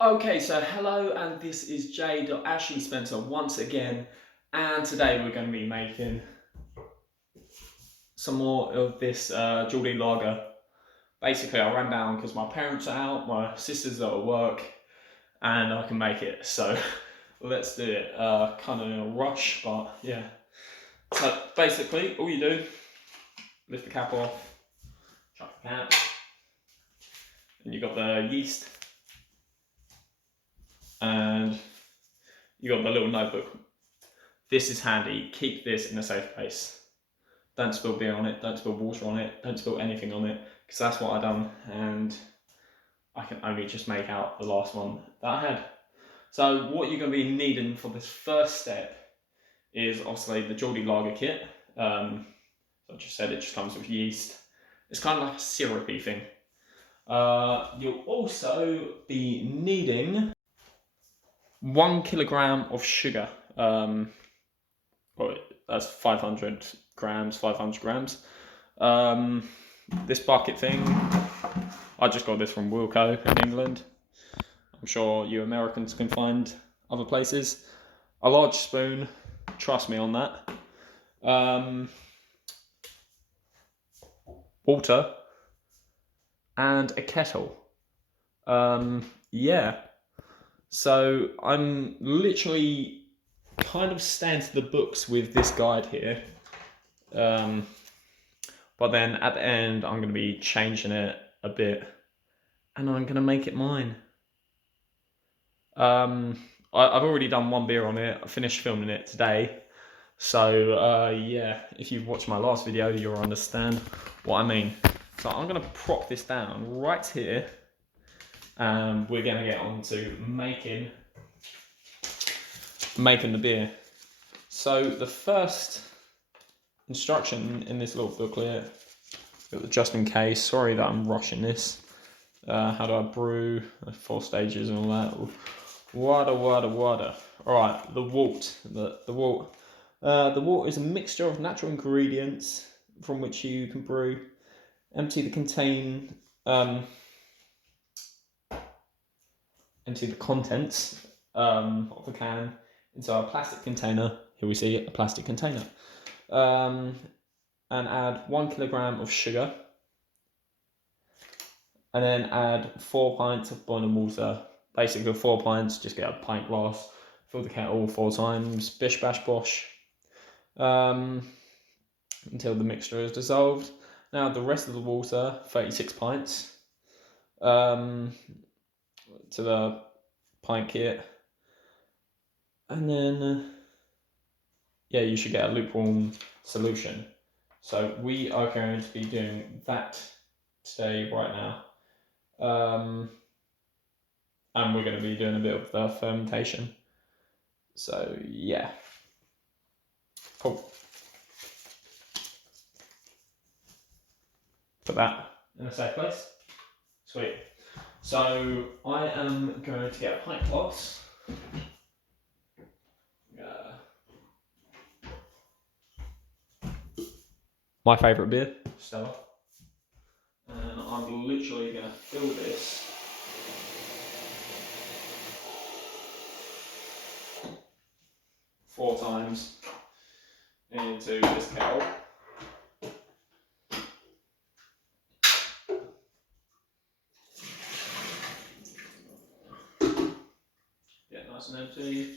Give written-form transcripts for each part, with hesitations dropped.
Okay, so hello, and this is J. Spencer once again, and today we're going to be making some more of this Geordie lager. Basically, I ran down because my parents are out, my sisters are at work, and I can make it. So let's do it. Kind of in a rush, but yeah. So basically, all you do, lift the cap off, chuck the cap, and you got the yeast, and you got the little notebook. This is handy. Keep this in a safe place. Don't spill beer on it, don't spill water on it, don't spill anything on it, because that's what I done, and I can only just make out the last one that I had. So what you're going to be needing for this first step is obviously the Geordie lager kit. I just said it just comes with yeast. It's kind of like a syrupy thing. You'll also be needing 1 kilogram of sugar. Well, that's 500 grams. This bucket thing, I just got this from Wilco in England. I'm sure you Americans can find other places. A large spoon, trust me on that. Water and a kettle. Yeah. So I'm literally kind of staying to the books with this guide here. But then at the end, I'm going to be changing it a bit and I'm going to make it mine. I've already done one beer on it. I finished filming it today. So yeah, if you've watched my last video, you'll understand what I mean. So I'm going to prop this down right here. And we're going to get on to making the beer. So the first instruction in this little booklet, just in case, sorry that I'm rushing this. How do I brew? 4 stages and all that. Water. Alright, the wort. The wort. The wort is a mixture of natural ingredients from which you can brew. Empty the contents of the can into a plastic container. Here we see a plastic container. And add 1 kilogram of sugar. And then add 4 pints of boiling water. Basically 4 pints, just get a pint glass, fill the kettle 4 times, bish bash bosh, until the mixture is dissolved. Now the rest of the water, 36 pints, to the pint kit. And then, yeah, you should get a lukewarm solution. So we are going to be doing that today, right now. And we're going to be doing a bit of the fermentation. So yeah. Cool. Put that in a safe place. Sweet. So I am going to get a pint glass. My favourite beer, Stella. And I'm literally going to fill this four times into this kettle. Get nice and empty.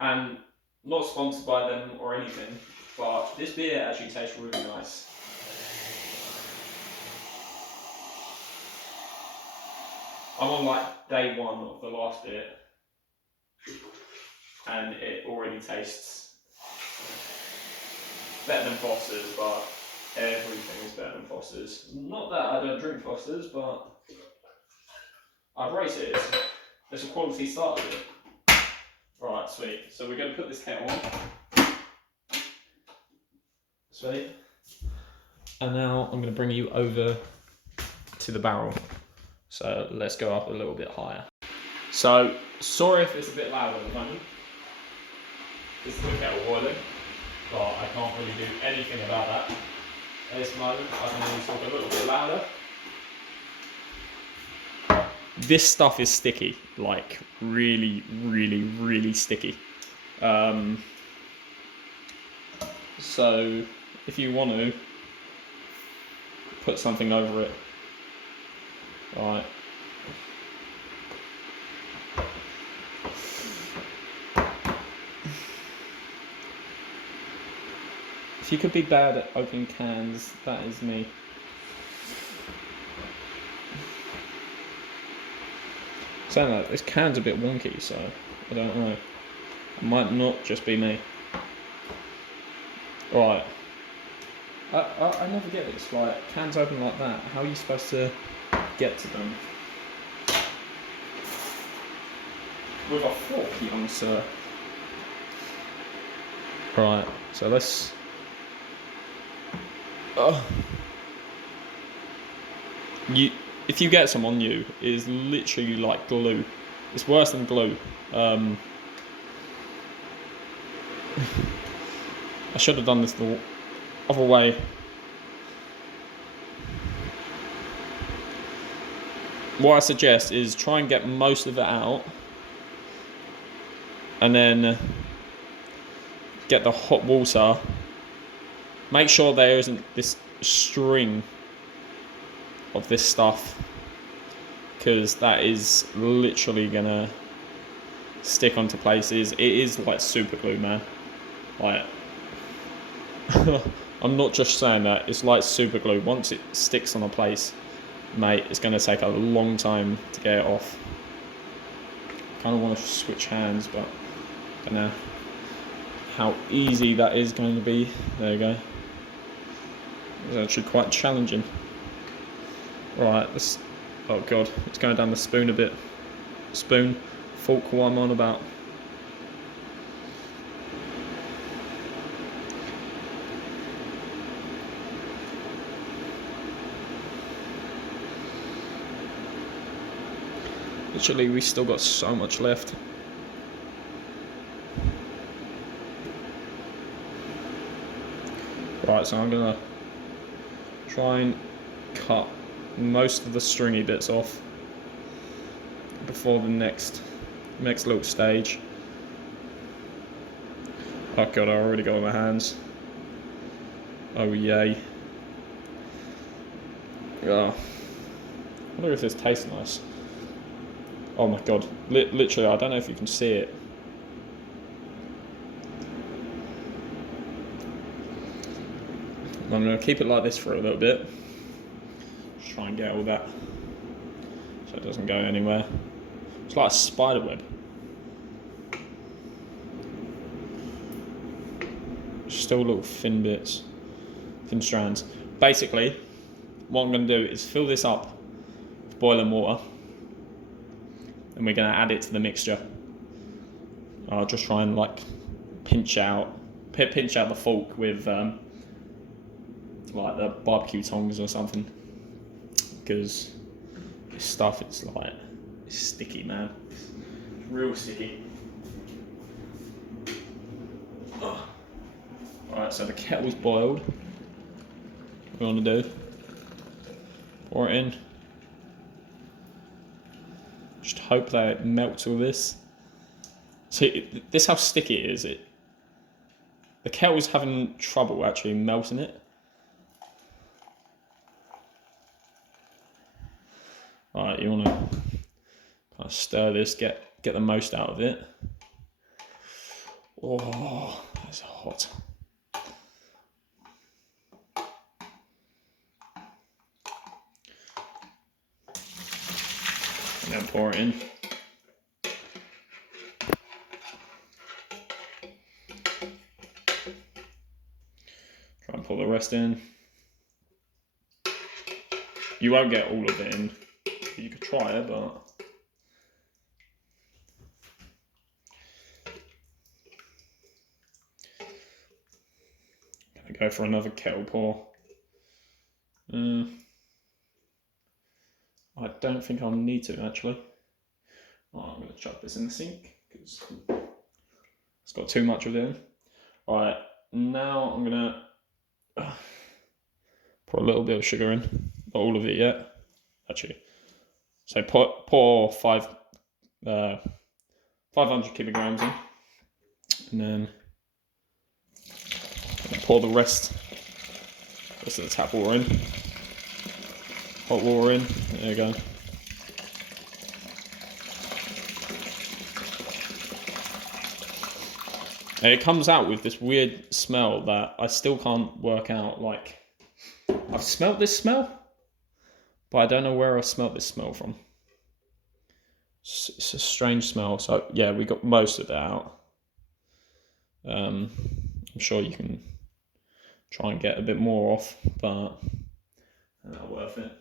And not sponsored by them or anything, but this beer actually tastes really nice. I'm on like day 1 of the last beer, and it already tastes better than Foster's, but everything is better than Foster's. Not that I don't drink Foster's, but I'd rate it. It's a quality starter beer. Right, sweet. So we're going to put this kettle on. Sweet. And now I'm going to bring you over to the barrel. So let's go up a little bit higher. So, sorry if it's a bit loud at the moment. This is the kettle boiling, but I can't really do anything about that. at this moment. I can only talk a little bit louder. This stuff is sticky, like really, really, really sticky. So if you want to put something over it, right. If you could be bad at opening cans, that is me. Saying that, this can's a bit wonky, so I don't know. It might not just be me. Right. I never get this. Like, cans open like that. How are you supposed to get to them? With a fork, young sir. Right. So let's. If you get some on you, it is literally like glue. It's worse than glue. I should have done this the other way. What I suggest is try and get most of it out, and then get the hot water. Make sure there isn't this string of this stuff, because that is literally gonna stick onto places. It is like super glue, man. Like, I'm not just saying that, it's like super glue. Once it sticks on a place, mate, it's gonna take a long time to get it off. Kind of want to switch hands, but I don't know how easy that is going to be. There you go. It's actually quite challenging. Right, this. Oh god, it's going down the spoon a bit. Spoon, fork, what I'm on about. Literally, we still got so much left. Right, so I'm gonna try and cut most of the stringy bits off before the next little stage. Oh god, I already got on my hands. Oh yay. I wonder if this tastes nice. Oh my god, literally, I don't know if you can see it. I'm going to keep it like this for a little bit. Just try and get all that so it doesn't go anywhere. It's like a spider web. Still little thin bits, thin strands. Basically, what I'm going to do is fill this up with boiling water, and we're going to add it to the mixture. I'll just try and like pinch out the fork with like the barbecue tongs or something, because this stuff, it's sticky, man. It's real sticky. Alright, so the kettle's boiled. What we want to do, pour it in. Just hope that it melts all this. See, this is how sticky it is. The kettle's having trouble actually melting it. Alright, you want to kind of stir this, get the most out of it. Oh, that's hot. And then pour it in. Try and pour the rest in. You won't get all of it in. You could try it, but gonna go for another kettle pour. I don't think I'll need to actually. I'm gonna chuck this in the sink because it's got too much of it in. Alright, now I'm gonna Pour a little bit of sugar in, not all of it yet, actually. So pour 500 kilograms in, and then pour the rest of the tap water in, hot water in. There you go. And it comes out with this weird smell that I still can't work out. Like, I've smelt this smell, but I don't know where I smelt this smell from. It's a strange smell. So yeah, we got most of it out. I'm sure you can try and get a bit more off, but not worth it.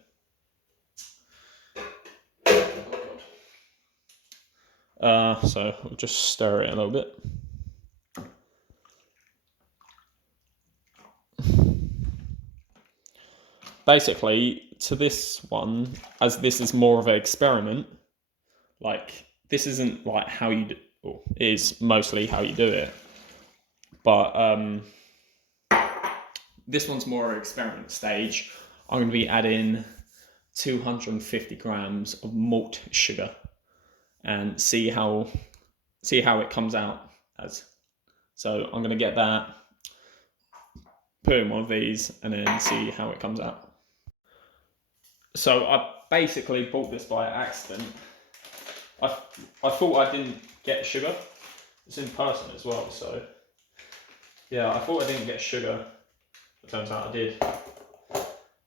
So we'll just stir it a little bit. Basically, to this one, as this is more of an experiment, like, this isn't like how you do, well, it is mostly how you do it, but this one's more of an experiment stage. I'm going to be adding 250 grams of malt sugar and see how it comes out as. So I'm going to get that, put in one of these, and then see how it comes out. So I basically bought this by accident. I thought I didn't get sugar. It's in person as well, so yeah, I thought I didn't get sugar. It turns out I did.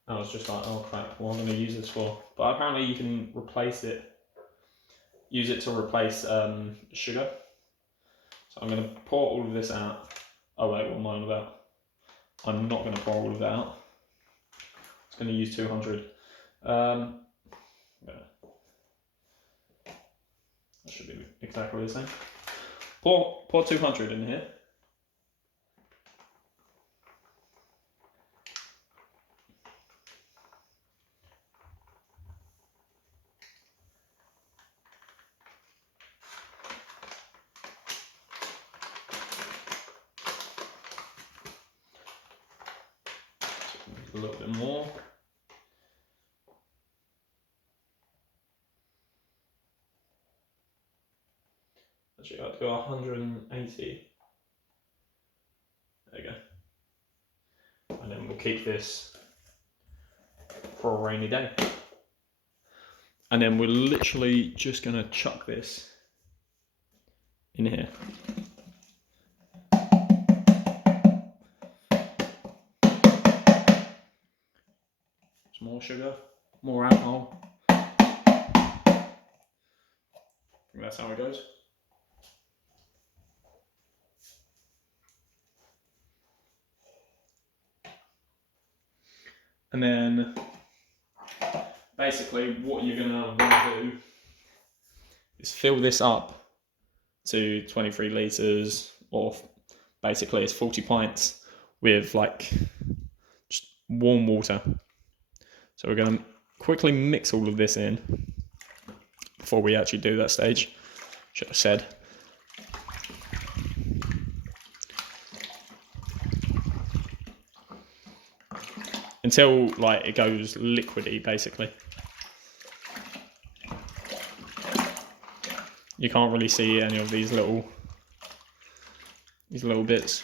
I was just like, oh crap, what am I going to use this for? But apparently you can use it to replace sugar. So I'm going to pour all of this out. Oh wait, what am I on about? I'm not going to pour all of that out. I was going to use 200. Yeah. That should be exactly the same. Pour 200 in here. A little bit more. Actually, I'd go 180. There you go. And then we'll keep this for a rainy day. And then we're literally just going to chuck this in here. Some more sugar, more alcohol. I think that's how it goes. And then basically what you're going to want to do is fill this up to 23 litres, or basically it's 40 pints with like just warm water. So we're going to quickly mix all of this in before we actually do that stage. Should have said. Until like it goes liquidy, basically. You can't really see any of these little bits.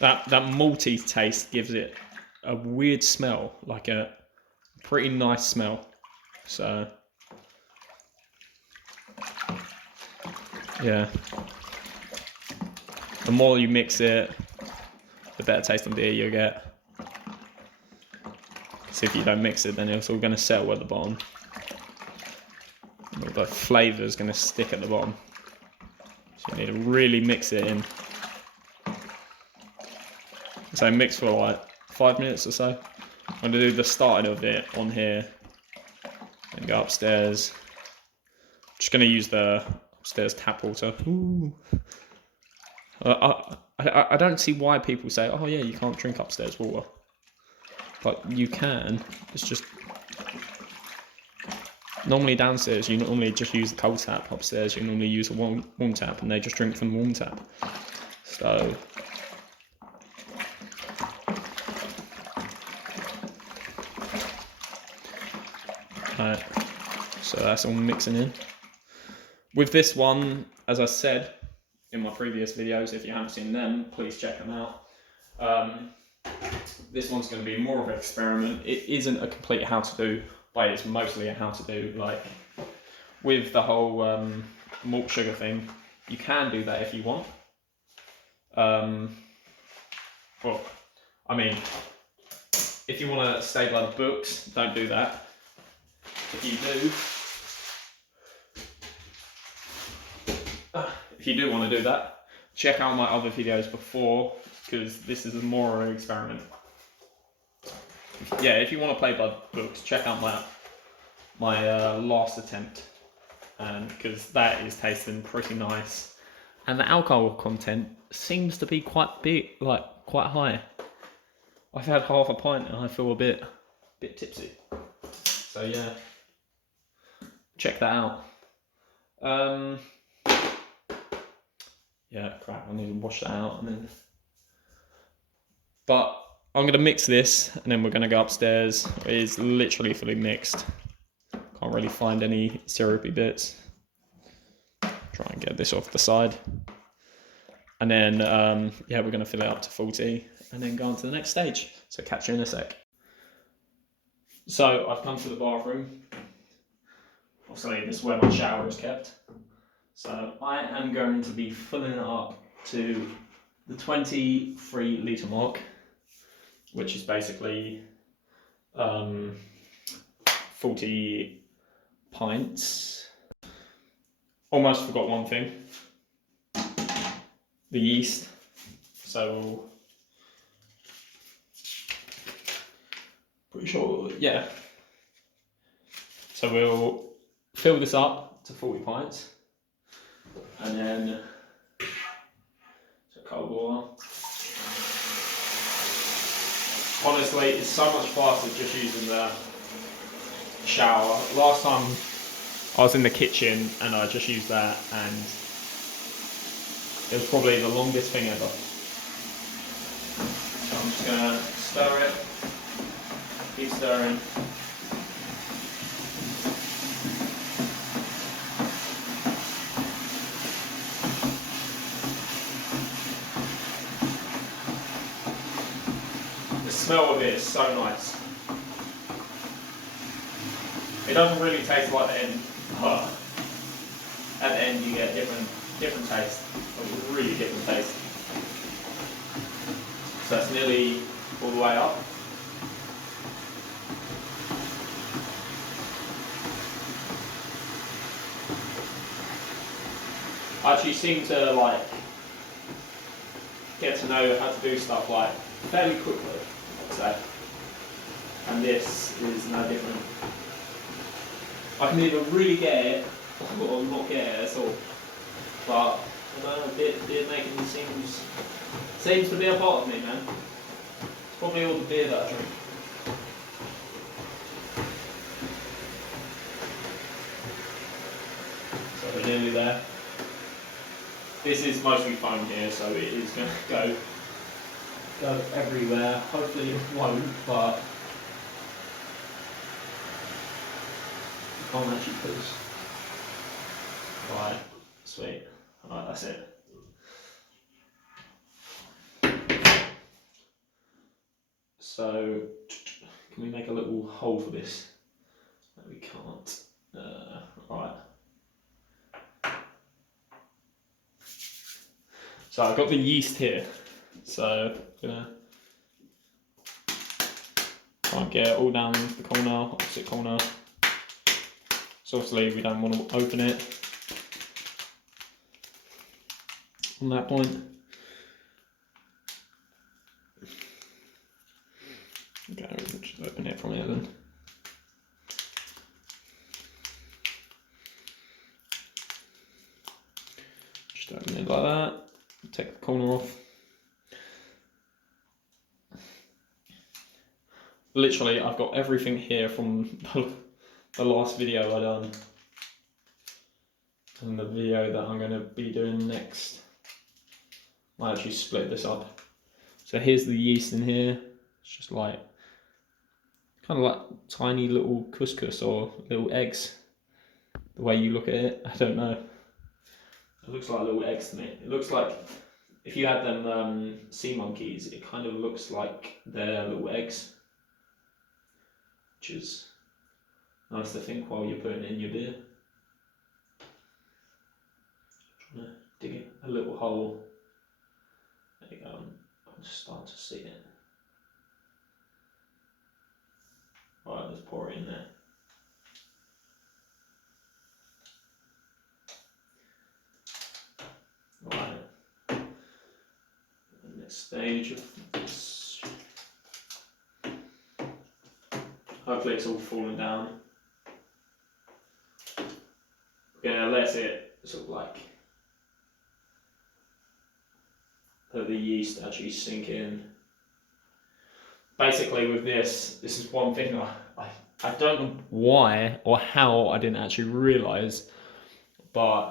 That malty taste gives it a weird smell, like a pretty nice smell. So yeah, the more you mix it, the better tasting beer you'll get. So if you don't mix it, then it's all going to settle at the bottom. And all the flavour is going to stick at the bottom. So you need to really mix it in. So mix for like 5 minutes or so. I'm going to do the starting of it on here and go upstairs. Just going to use the upstairs tap water. Ooh. I don't see why people say, oh yeah, you can't drink upstairs water. But you can. It's just Normally downstairs, you normally just use the cold tap. Upstairs, you normally use a warm tap, and they just drink from the warm tap. So, so that's all mixing in. With this one, as I said in my previous videos, if you haven't seen them, please check them out. This one's going to be more of an experiment. It isn't a complete how to do, but it's mostly a how to do. Like with the whole malt sugar thing, you can do that if you want. Well, I mean, if you want to stay by the books, don't do that. If you do want to do that, check out my other videos before, because this is more of an experiment. Yeah, if you want to play by the books, check out my last attempt, and because that is tasting pretty nice, and the alcohol content seems to be quite big, like quite high. I've had half a pint and I feel a bit tipsy. So yeah, check that out. Yeah, crap, I need to wash that out and then. But I'm gonna mix this and then we're gonna go upstairs. It is literally fully mixed. Can't really find any syrupy bits. Try and get this off the side. And then, yeah, we're gonna fill it up to 40 and then go on to the next stage. So catch you in a sec. So I've come to the bathroom. Obviously this is where my shower is kept. So I am going to be filling it up to the 23 litre mark, which is basically 40 pints. Almost forgot one thing. The yeast. So pretty sure, yeah. So we'll fill this up to 40 pints. And then cold water. Honestly, it's so much faster just using the shower. Last time I was in the kitchen and I just used that, and it was probably the longest thing ever. So I'm just gonna stir it, keep stirring. The smell of it is so nice. It doesn't really taste like the end, but at the end you get different taste, a really different taste. So that's nearly all the way up. I actually seem to like get to know how to do stuff like fairly quickly, I'd say. And this is no different. I can either really get it or not get it at all. But I don't know, beer making seems to be a part of me, man. It's probably all the beer that I drink. So we're nearly there. This is mostly foam here, so it is going to go everywhere. Hopefully it won't, but you can't actually push. Right, sweet. Alright, that's it. So, can we make a little hole for this? No, we can't. Alright. So I've got the yeast here. So I'm gonna try and get it all down the corner, opposite corner. So obviously we don't want to open it on that point. Okay, we'll just open it from here then. Just open it like that. Take the corner off. Literally, I've got everything here from the last video I done and the video that I'm going to be doing next. I actually split this up. So here's the yeast in here. It's just like kind of like tiny little couscous or little eggs. The way you look at it, I don't know. It looks like little eggs to me. It looks like if you had them sea monkeys, it kind of looks like they're little eggs, which is nice to think while you're putting it in your beer. Trying to dig a little hole. There you go. I'll just start to see it. Right, let's pour it in there. Right. The next stage of this. Hopefully it's all fallen down. We're gonna let it sort of like let the yeast actually sink in. Basically with this is one thing I don't know why or how I didn't actually realise, but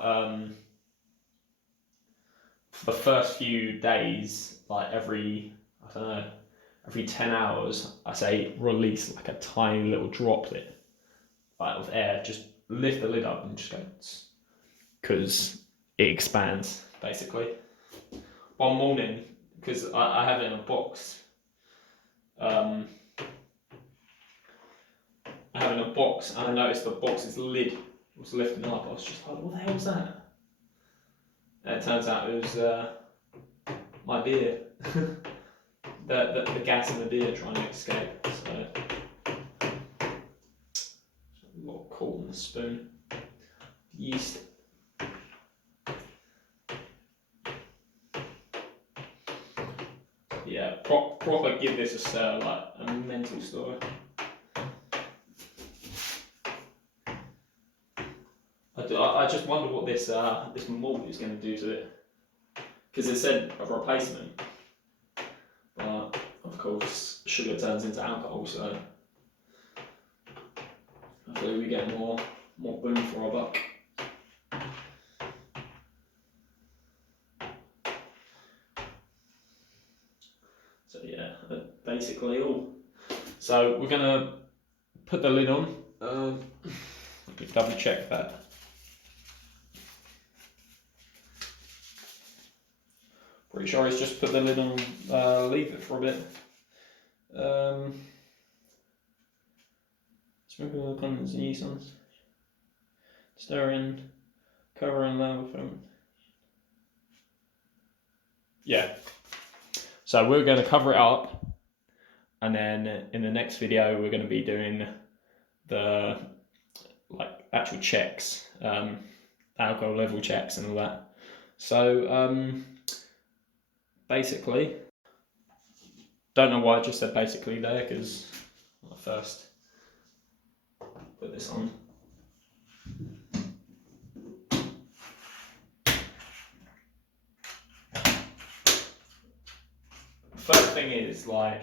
for the first few days, like every 10 hours, I say release like a tiny little droplet of air, just lift the lid up and just go, because it expands basically. One morning, because I have it in a box, I have it in a box and I noticed the box's lid was lifting up. I was just like, what the hell was that? And it turns out it was my beer. the gas in the beer trying to escape. So a lot caught in the spoon. Yeast. Yeah, proper give this a stir, like a mental story. I just wonder what this malt is going to do to it, because it said a replacement, but of course sugar turns into alcohol, so hopefully we get more boom for our buck. So yeah, basically all. So we're gonna put the lid on. Let me double check that. Pretty sure it's just put the lid on, leave it for a bit. Sprinkle the contents and yeast on. Stir in, cover and allow the ferment. Yeah. So we're going to cover it up, and then in the next video we're going to be doing the actual checks, alcohol level checks and all that. So basically, don't know why I just said basically there, because when I first put this on, first thing is, like,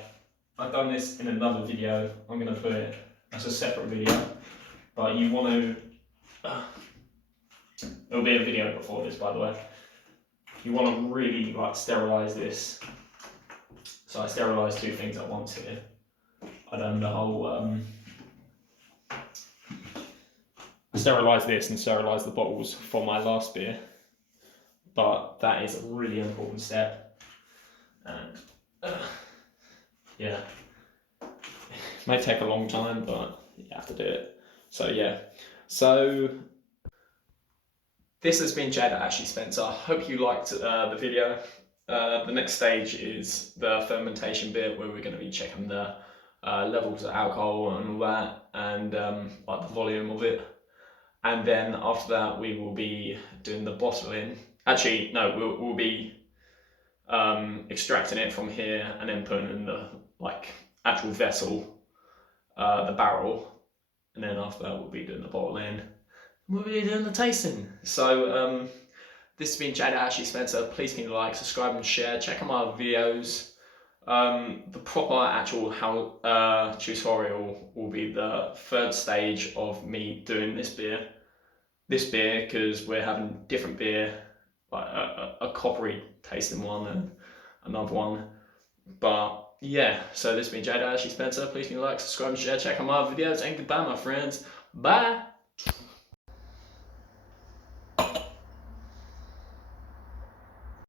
I've done this in another video, I'm going to put it as a separate video, but you want to, it'll be a video before this, by the way. You want to really sterilise this. So I sterilised two things at once here. I done the whole, I sterilised this and sterilised the bottles for my last beer, but that is a really important step, and yeah, it may take a long time, but you have to do it. So yeah, so this has been Jed at Ashley Spencer. I hope you liked the video. The next stage is the fermentation bit, where we're going to be checking the levels of alcohol and all that, and the volume of it. And then after that, we will be doing the bottling. Actually, no, we'll be extracting it from here and then putting it in the actual vessel, the barrel, and then after that we'll be doing the bottling. We'll be doing the tasting. So this has been Jed at Ashley Spencer. Please leave a like, subscribe and share. Check out my videos. The proper actual tutorial will be the third stage of me doing this beer. This beer, because we're having different beer, like a coppery tasting one and another one. But yeah, so this has been Jada, Ashley Spencer. Please like, subscribe, and share. Check out my other videos, and goodbye, my friends. Bye.